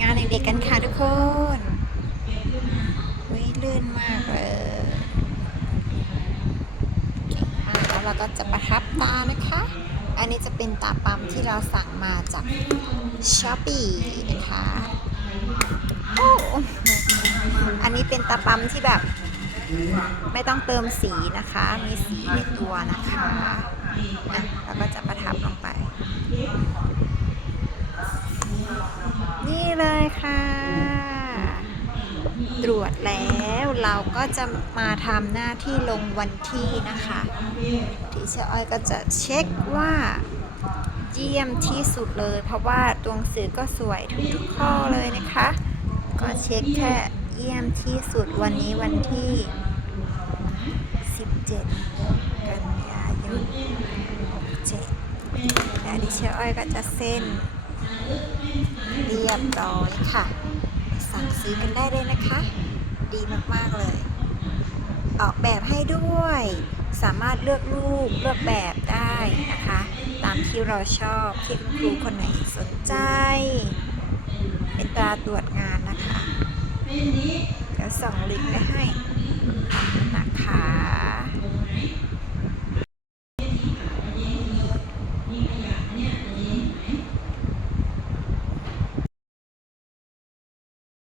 งานเด็กๆกันค่ะทุกคนวิลื่นมากเลยเก่งมากแล้วเราก็จะประทับตานะคะ อันนี้จะเป็นตาปั๊มที่เราสั่งมาจากช้อปปี้นะคะโอ้อันนี้เป็นตาปั๊มที่แบบไม่ต้องเติมสีนะคะ มีสีในตัวนะคะะแล้วก็จะประทับลงไป นี่เลยค่ะ ตรวจแล้วเราก็จะมาทำหน้าที่ลงวันที่นะคะทีเชอร์อ้อยก็จะเช็คว่าเยี่ยมที่สุดเลย เพราะว่าตัวหนังสือก็สวยทุกๆข้อเลยนะคะ ก็เช็คแค่เยี่ยมที่สุดวันนี้วันที่ 17 กันยายน67และดิเชอร์อ้อยก็จะเส้นเรียบร้อยค่ะ สั่งซื้อกันได้เลยนะคะ ดีมากๆเลย ออกแบบให้ด้วย สามารถเลือกรูปเลือกแบบได้นะคะ ตามที่เราชอบที่คุณครูคนไหนสนใจ เป็นตราตรวจงานนะคะ เดี๋ยวส่งลิงก์ไปให้